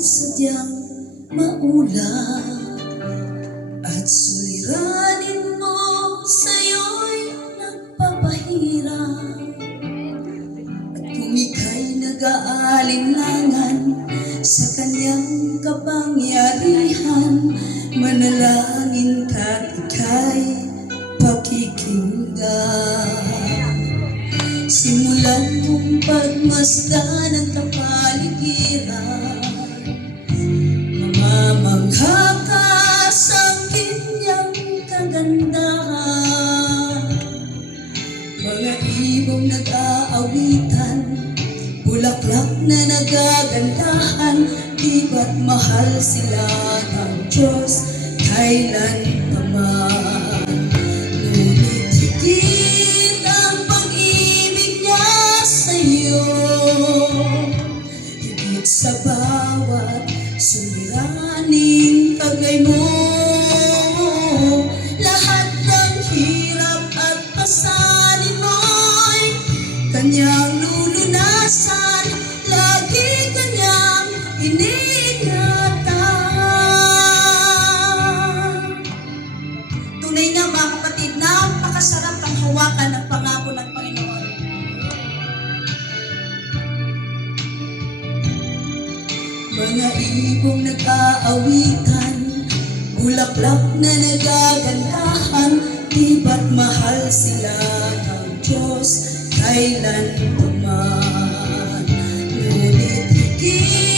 sadyang maulat at suliranin mo sa'yo'y nagpapahirap. At kung ika'y nag-aalinlangan sa kanyang kapangyarihan, manalangin ka't ika'y pakikinggan. Simulan mong pagmasdan ang kapaligiran, mamamangha ka sa kanyang kagandahan. Mga ibong nag-aawitan, bulaklak na nagagandahan, di ba't mahal sila ng Diyos kailanpaman. Ngunit higit ang pag-ibig niya sa'yo, higit sa bawat suliraning tagay mo. Lahat ng hirap at pasanin mo'y kanyang lulunasan, lagi kanyang iniingatan. Tunay nga mga kapatid, napakasarap ang hawakan ng pangako ng Panginoon. Mga ibong nag-aawitan, bulaklak na nagagandahan, di ba't mahal sila ng Diyos kailanpaman. Ngunit higit